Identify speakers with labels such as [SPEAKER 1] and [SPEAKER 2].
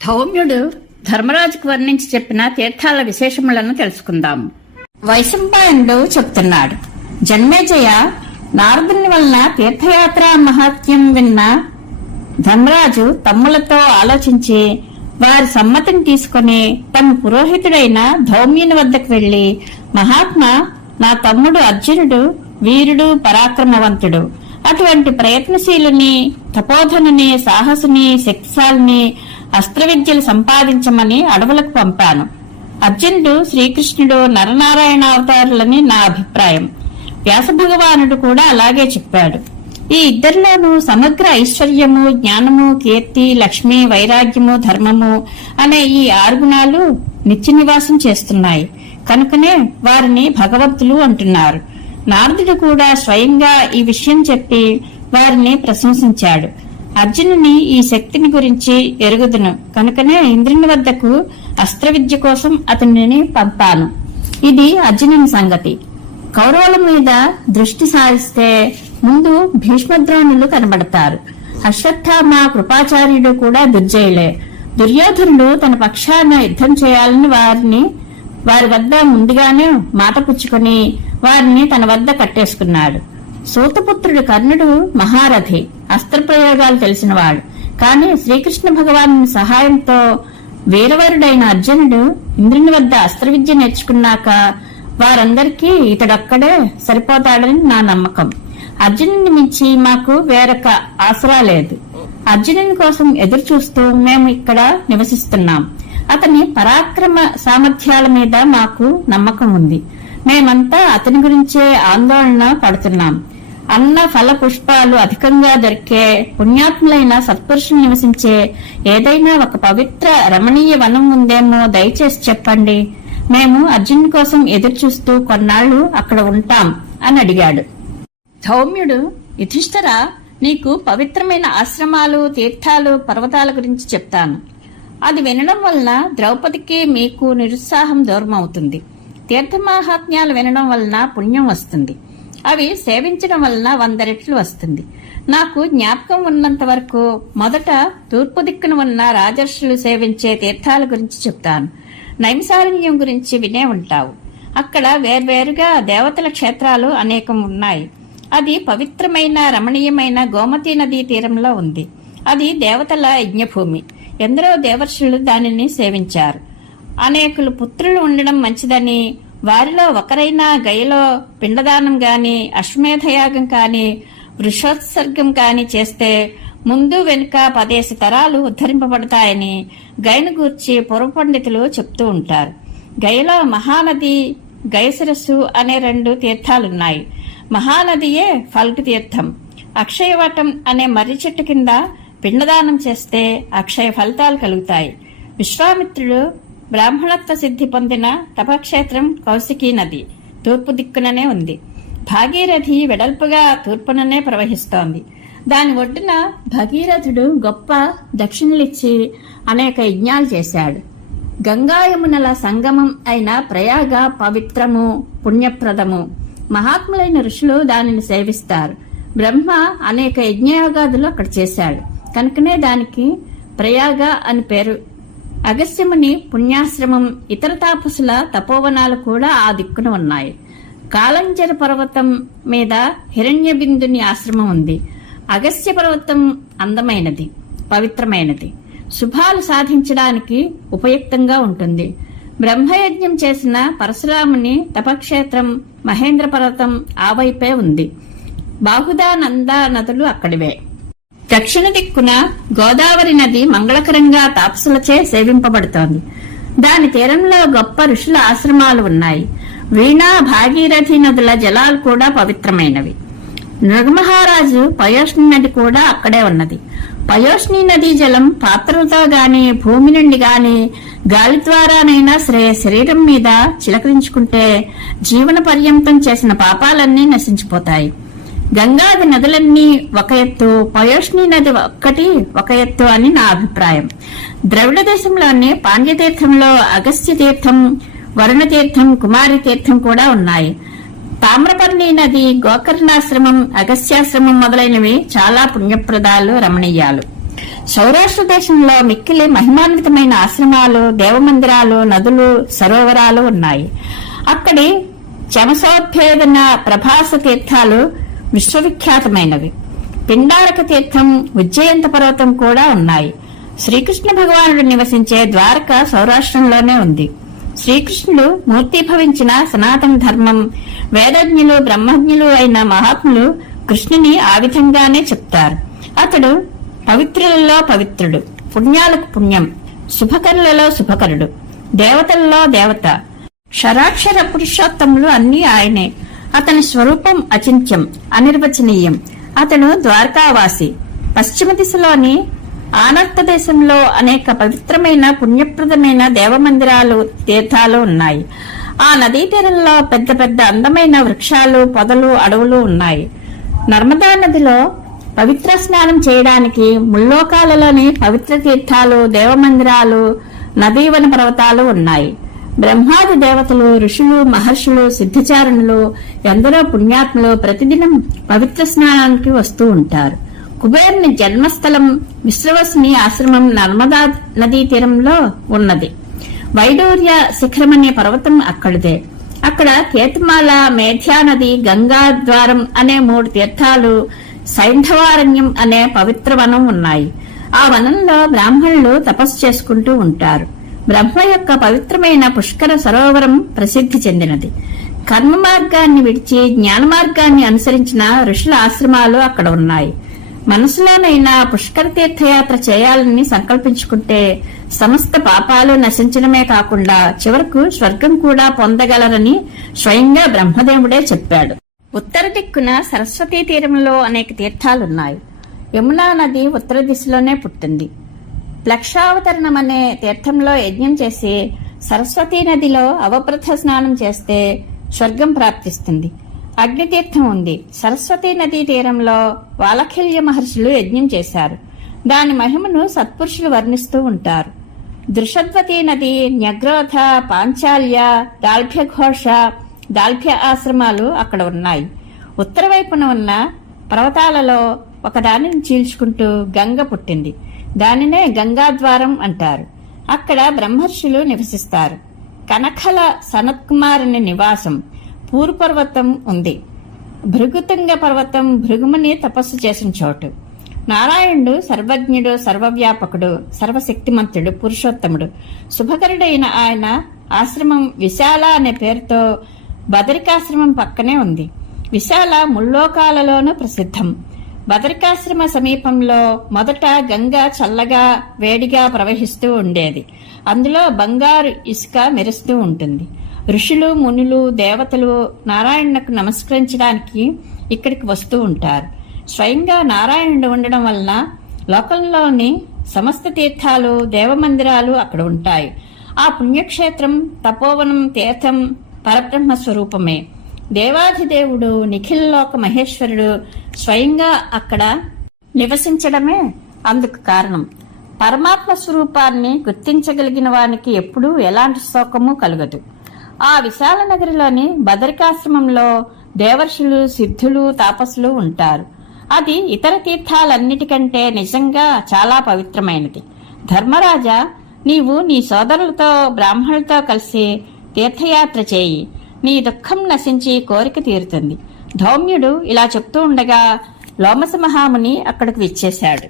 [SPEAKER 1] ధౌమ్యుడు ధర్మరాజుకు వర్ణించి చెప్పిన తీర్థాల విశేషములను తెలుసుకుందాం. వైశంపాయనుడు చెప్తున్నాడు జన్మేజయ నారదుని వలన తీర్థయాత్ర మహాత్మ్యం విన్న ధర్మరాజు తమ్ములతో ఆలోచించి వారి సమ్మతిని తీసుకుని తమ పురోహితుడైన ధౌమ్యుని వద్దకు వెళ్ళి మహాత్మ నా తమ్ముడు అర్జునుడు వీరుడు పరాక్రమవంతుడు. అటువంటి ప్రయత్నశీలుని తపోధనుని సాహసుని శక్తిశాలిని అస్త్ర విద్యలు సంపాదించమని అడవులకు పంపాను. అర్జునుడు శ్రీకృష్ణుడు నరనారాయణ అవతారులని నా అభిప్రాయం. వ్యాస భగవానుడు కూడా అలాగే చెప్పాడు. ఈ ఇద్దరిలోనూ సమగ్ర ఐశ్వర్యము జ్ఞానము కీర్తి లక్ష్మి వైరాగ్యము ధర్మము అనే ఈ ఆరు గుణాలు నిత్య నివాసం చేస్తున్నాయి. కనుకనే వారిని భగవంతులు అంటున్నారు. నారదుడు కూడా స్వయంగా ఈ విషయం చెప్పి వారిని ప్రశంసించాడు. అర్జునుని ఈ శక్తిని గురించి ఎరుగుదును. కనుకనే ఇంద్రుని వద్దకు అస్త్ర విద్య కోసం అతనిని పంపాను. ఇది అర్జునుని సంగతి. కౌరవుల మీద దృష్టి సారిస్తే ముందు భీష్మద్రోణులు కనబడతారు. అశ్వత్థామ కృపాచార్యుడు కూడా దుర్జయులే. దుర్యోధనుడు తన పక్షాన యుద్ధం చేయాలని వారిని వారి వద్ద ముందుగానే మాట పుచ్చుకొని వారిని తన వద్ద కట్టేసుకున్నాడు. సూతపుత్రుడు కర్ణుడు మహారథి. అస్త్రప్రయోగాలు తెలిసినవాడు కాని శ్రీకృష్ణ భగవాను సహాయంతో వీరవరుడైన అర్జునుడు ఇంద్రుని వద్ద అస్త్ర విద్య నేర్చుకున్నాక వారందరికీ ఇతడొక్కడే సరిపోతాడని నా నమ్మకం. అర్జునుని మించి మాకు వేరొక ఆసరా లేదు. అర్జునుని కోసం ఎదురు చూస్తూ మేము ఇక్కడ నివసిస్తున్నాం. అతని పరాక్రమ సామర్థ్యాల మీద మాకు నమ్మకం ఉంది. మేమంతా అతని గురించే ఆందోళన పడుతున్నాం. అన్న ఫల పుష్పాలు అధికంగా దొరికే పుణ్యాత్ములైన సత్పురుషులు నివసించే ఏదైనా ఒక పవిత్ర రమణీయ వనం ఉందేమో దయచేసి చెప్పండి. మేము అర్జున్ కోసం ఎదురు చూస్తూ కొన్నాళ్ళు అక్కడ ఉంటాం అని అడిగాడు. ధౌమ్యుడు యుధిష్ఠర నీకు పవిత్రమైన ఆశ్రమాలు తీర్థాలు పర్వతాల గురించి చెప్తాను. అది వినడం వలన ద్రౌపదికి మీకు నిరుత్సాహం దూరమవుతుంది. తీర్థమాహాత్మ్యాలు వినడం వలన పుణ్యం వస్తుంది. అవి సేవించడం వలన వంద రెట్లు వస్తుంది. నాకు జ్ఞాపకం ఉన్నంత వరకు మొదట తూర్పు దిక్కున ఉన్న రాజర్షులు సేవించే తీర్థాల గురించి చెప్తాను. నైమిసారణ్యం గురించి వినే ఉంటావు. అక్కడ వేర్వేరుగా దేవతల క్షేత్రాలు అనేకం ఉన్నాయి. అది పవిత్రమైన రమణీయమైన గోమతి నదీ తీరంలో ఉంది. అది దేవతల యజ్ఞభూమి. ఎందరో దేవర్షులు దానిని సేవించారు. అనేకులు పుత్రులు ఉండడం మంచిదని వారిలో ఒకరైనా గయలో పిండదానం గాని అశ్వమేధయాగం కాని వృషోత్సర్గం కాని చేస్తే ముందు వెనుక పదేసి తరాలు ఉద్ధరింపబడతాయని గయను గూర్చి పూర్వ పండితులు చెప్తూ ఉంటారు. గయలో మహానది గయశిరస్సు అనే రెండు తీర్థాలున్నాయి. మహానదియే ఫల్గు తీర్థం. అక్షయవటం అనే మర్రి చెట్టు కింద పిండదానం చేస్తే అక్షయ ఫలితాలు కలుగుతాయి. విశ్వామిత్రుడు బ్రాహ్మణత్వ సిద్ధి పొందిన తపక్షేత్రం కౌశికీ నది. తూర్పు దిక్కుననే ఉంది. భాగీరథి వెడల్పుగా తూర్పుననే ప్రవహిస్తోంది. దాని ఒడ్డున భగీరథుడు గొప్ప దక్షిణలిచ్చి అనేక యజ్ఞాలు చేశాడు. గంగాయమునల సంగమం అయిన ప్రయాగ పవిత్రము పుణ్యప్రదము. మహాత్ములైన ఋషులు దానిని సేవిస్తారు. బ్రహ్మ అనేక యజ్ఞయాగాదులు అక్కడ చేశాడు. కనుకనే దానికి ప్రయాగ అని పేరు అగస్త్యముని పుణ్యాశ్రమం ఇతర తాపసుల తపోవనాలు కూడా ఆ దిక్కున ఉన్నాయి. కాలంజర పర్వతం మీద హిరణ్యబిందుని ఆశ్రమం ఉంది. అగస్త్య పర్వతం అందమైనది పవిత్రమైనది. శుభాలు సాధించడానికి ఉపయుక్తంగా ఉంటుంది. బ్రహ్మయజ్ఞం చేసిన పరశురాముని తపక్షేత్రం మహేంద్ర పర్వతం ఆ వైపే ఉంది. బాహుదా నందా నదులు అక్కడివే. దక్షిణ దిక్కున గోదావరి నది మంగళకరంగా తాపసులచే సేవింపబడుతోంది. దాని తీరంలో గొప్ప ఋషుల ఆశ్రమాలు ఉన్నాయి. వీణా భాగీరథి నదుల జలాలు కూడా పవిత్రమైనవి. నృగమహారాజు పయోష్ణి నది కూడా అక్కడే ఉన్నది. పయోష్ణి నదీ జలం పాత్రలతో గాని భూమి నుండి గాని గాలి ద్వారానైనా శ్రే శరీరం మీద చిలకరించుకుంటే జీవన పర్యంతం చేసిన పాపాలన్నీ నశించిపోతాయి. గంగాది నదులన్నీ ఒక ఎత్తు పయోష్ణి నది ఒక్కటి ఒక ఎత్తు అని నా అభిప్రాయం. ద్రవిడ దేశంలోని పాండ్యతీర్థంలో అగస్త్య తీర్థం వరుణ తీర్థం కుమారి తీర్థం కూడా ఉన్నాయి. తామ్రపర్ణి నది గోకర్ణాశ్రమం అగస్త్యాశ్రమం మొదలైనవి చాలా పుణ్యప్రదాలు రమణీయాలు. సౌరాష్ట్ర దేశంలో మిక్కిలి మహిమాన్వితమైన ఆశ్రమాలు దేవమందిరాలు నదులు సరోవరాలు ఉన్నాయి. అక్కడి చమసోత్పేదన ప్రభాస తీర్థాలు విశ్వవిఖ్యాతమైనవి. పిండారక తీర్థం ఉజ్జయంత పర్వతం కూడా ఉన్నాయి. శ్రీకృష్ణ భగవానుడు నివసించే ద్వారక సౌరాష్ట్రంలోనే ఉంది. శ్రీకృష్ణుడు మూర్తిభవించిన సనాతన ధర్మం వేదజ్ఞులు బ్రహ్మజ్ఞులు అయిన మహాత్ములు కృష్ణుని ఆ విధంగానే చెప్తారు. అతడు పవిత్రులలో పవిత్రుడు పుణ్యాలకు పుణ్యం శుభకరులలో శుభకరుడు దేవతలలో దేవత షరాక్షర పురుషోత్తములు అన్నీ ఆయనే. అతని స్వరూపం అచింత్యం అనిర్వచనీయం. అతను ద్వారకావాసి. పశ్చిమ దిశలోని ఆనర్త దేశంలో అనేక పవిత్రమైన పుణ్యప్రదమైన దేవమందిరాలు తీర్థాలు ఉన్నాయి. ఆ నదీ తీరంలో పెద్ద పెద్ద అందమైన వృక్షాలు పొదలు అడవులు ఉన్నాయి. నర్మదా నదిలో పవిత్ర స్నానం చేయడానికి ముల్లోకాలలోని పవిత్ర తీర్థాలు దేవమందిరాలు నదీవన పర్వతాలు ఉన్నాయి. బ్రహ్మాది దేవతలు ఋషులు మహర్షులు సిద్ధిచారణులు ఎందరో పుణ్యాత్ములు ప్రతిదినం పవిత్ర స్నానానికి వస్తూ ఉంటారు. కుబేరుని జన్మస్థలం విశ్రవసుని ఆశ్రమం నర్మదా నదీ తీరంలో ఉన్నది. వైడూర్య శిఖరం అనే పర్వతం అక్కడిదే. అక్కడ కేతుమాల మేధ్యా నది గంగా ద్వారం అనే మూడు తీర్థాలు సైంధవారణ్యం అనే పవిత్ర వనం ఉన్నాయి. ఆ వనంలో బ్రాహ్మణులు తపస్సు చేసుకుంటూ ఉంటారు. బ్రహ్మ యొక్క పవిత్రమైన పుష్కర సరోవరం ప్రసిద్ధి చెందినది. కర్మ మార్గాన్ని విడిచి జ్ఞాన మార్గాన్ని అనుసరించిన ఋషుల ఆశ్రమాలు అక్కడ ఉన్నాయి. మనసులోనైనా పుష్కర తీర్థయాత్ర చేయాలని సంకల్పించుకుంటే సమస్త పాపాలు నశించడమే కాకుండా చివరకు స్వర్గం కూడా పొందగలరని స్వయంగా బ్రహ్మదేవుడే చెప్పాడు. ఉత్తర దిక్కున సరస్వతీ తీరంలో అనేక తీర్థాలున్నాయి. యమునా నది ఉత్తర దిశలోనే పుట్టింది. ప్లక్షావతరణం అనే తీర్థంలో యజ్ఞం చేసి సరస్వతీ నదిలో అవప్రథ స్నానం చేస్తే స్వర్గం ప్రాప్తిస్తుంది. అగ్నితీర్థం ఉంది. సరస్వతీ నదీ తీరంలో వాలఖిల్య మహర్షులు యజ్ఞం చేశారు. దాని మహిమను సత్పురుషులు వర్ణిస్తూ ఉంటారు. దృషద్వతీ నది న్యగ్రోధ పాంచాల్య దాల్భ్య ఘోష దాల్భ్య ఆశ్రమాలు అక్కడ ఉన్నాయి. ఉత్తర వైపున ఉన్న పర్వతాలలో ఒకదానిని చీల్చుకుంటూ గంగ పుట్టింది. దానినే గంగాద్వారం అంటారు. అక్కడ బ్రహ్మర్షులు నివసిస్తారు. కనకల సనత్కుమారుని నివాసం పూర్పర్వతం ఉంది. భృగుతుంగ పర్వతం భృగుముని తపస్సు చేసిన చోటు. నారాయణుడు సర్వజ్ఞుడు సర్వవ్యాపకుడు సర్వశక్తిమంతుడు పురుషోత్తముడు. శుభకరుడైన ఆయన ఆశ్రమం విశాల అనే పేరుతో బదరికాశ్రమం పక్కనే ఉంది. విశాల ముల్లోకాలలోనూ ప్రసిద్ధం. బదరికాశ్రమ సమీపంలో మొదట గంగ చల్లగా వేడిగా ప్రవహిస్తూ ఉండేది. అందులో బంగారు ఇసుక మెరుస్తూ ఉంటుంది. ఋషులు మునులు దేవతలు నారాయణకు నమస్కరించడానికి ఇక్కడికి వస్తూ ఉంటారు. స్వయంగా నారాయణుడు ఉండడం వలన లోకంలోని సమస్త తీర్థాలు దేవమందిరాలు అక్కడ ఉంటాయి. ఆ పుణ్యక్షేత్రం తపోవనం తీర్థం పరబ్రహ్మ స్వరూపమే దేవాధిదేవుడు నిఖిల్లోక మహేశ్వరుడు స్వయంగా అక్కడ నివసించడమే అందుకు కారణం. పరమాత్మ స్వరూపాన్ని గుర్తించగలిగిన వానికి ఎప్పుడూ ఎలాంటి శోకము కలగదు. ఆ విశాల నగరిలోని బదరికాశ్రమంలో దేవర్షులు సిద్ధులు తాపసులు ఉంటారు. అది ఇతర తీర్థాలన్నిటికంటే నిజంగా చాలా పవిత్రమైనది. ధర్మరాజా నీవు నీ సోదరులతో బ్రాహ్మణులతో కలిసి తీర్థయాత్ర చేయి. నీ దుఃఖం నశించి కోరిక తీరుతుంది. ధౌమ్యుడు ఇలా చెప్తూ ఉండగా లోమస మహాముని అక్కడికి విచ్చేశాడు.